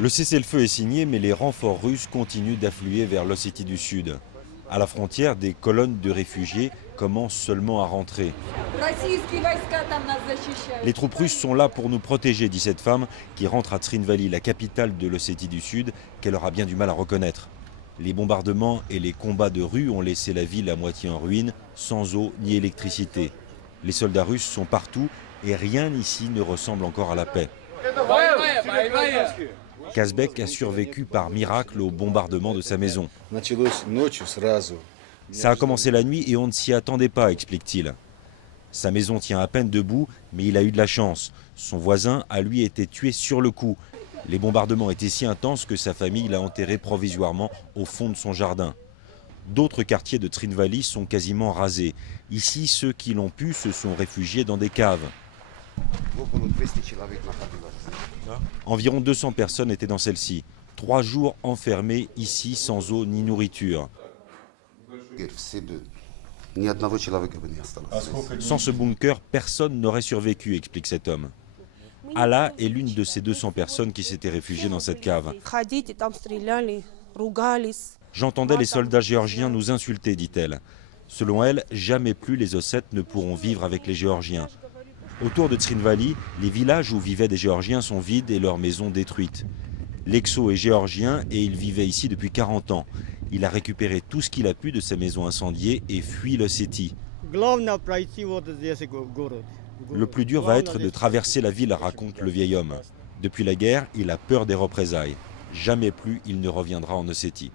Le cessez-le-feu est signé, mais les renforts russes continuent d'affluer vers l'Ossétie du Sud. À la frontière, des colonnes de réfugiés commencent seulement à rentrer. Les troupes russes sont là pour nous protéger, dit cette femme qui rentre à Trinvali, la capitale de l'Ossétie du Sud, qu'elle aura bien du mal à reconnaître. Les bombardements et les combats de rue ont laissé la ville à moitié en ruine, sans eau ni électricité. Les soldats russes sont partout et rien ici ne ressemble encore à la paix. Kazbek a survécu par miracle au bombardement de sa maison. Ça a commencé la nuit et on ne s'y attendait pas, explique-t-il. Sa maison tient à peine debout, mais il a eu de la chance. Son voisin a lui été tué sur le coup. Les bombardements étaient si intenses que sa famille l'a enterré provisoirement au fond de son jardin. D'autres quartiers de Trinvali sont quasiment rasés. Ici, ceux qui l'ont pu se sont réfugiés dans des caves. Environ 200 personnes étaient dans celle-ci. 3 jours enfermés ici sans eau ni nourriture. Sans ce bunker, personne n'aurait survécu, explique cet homme. Ala est l'une de ces 200 personnes qui s'étaient réfugiées dans cette cave. J'entendais les soldats géorgiens nous insulter, dit-elle. Selon elle, jamais plus les Ossètes ne pourront vivre avec les Géorgiens. Autour de Trinvali, les villages où vivaient des Géorgiens sont vides et leurs maisons détruites. L'exo est géorgien et il vivait ici depuis 40 ans. Il a récupéré tout ce qu'il a pu de sa maison incendiée et fuit l'Ossétie. Le plus dur va être de traverser la ville, raconte le vieil homme. Depuis la guerre, il a peur des représailles. Jamais plus il ne reviendra en Ossétie.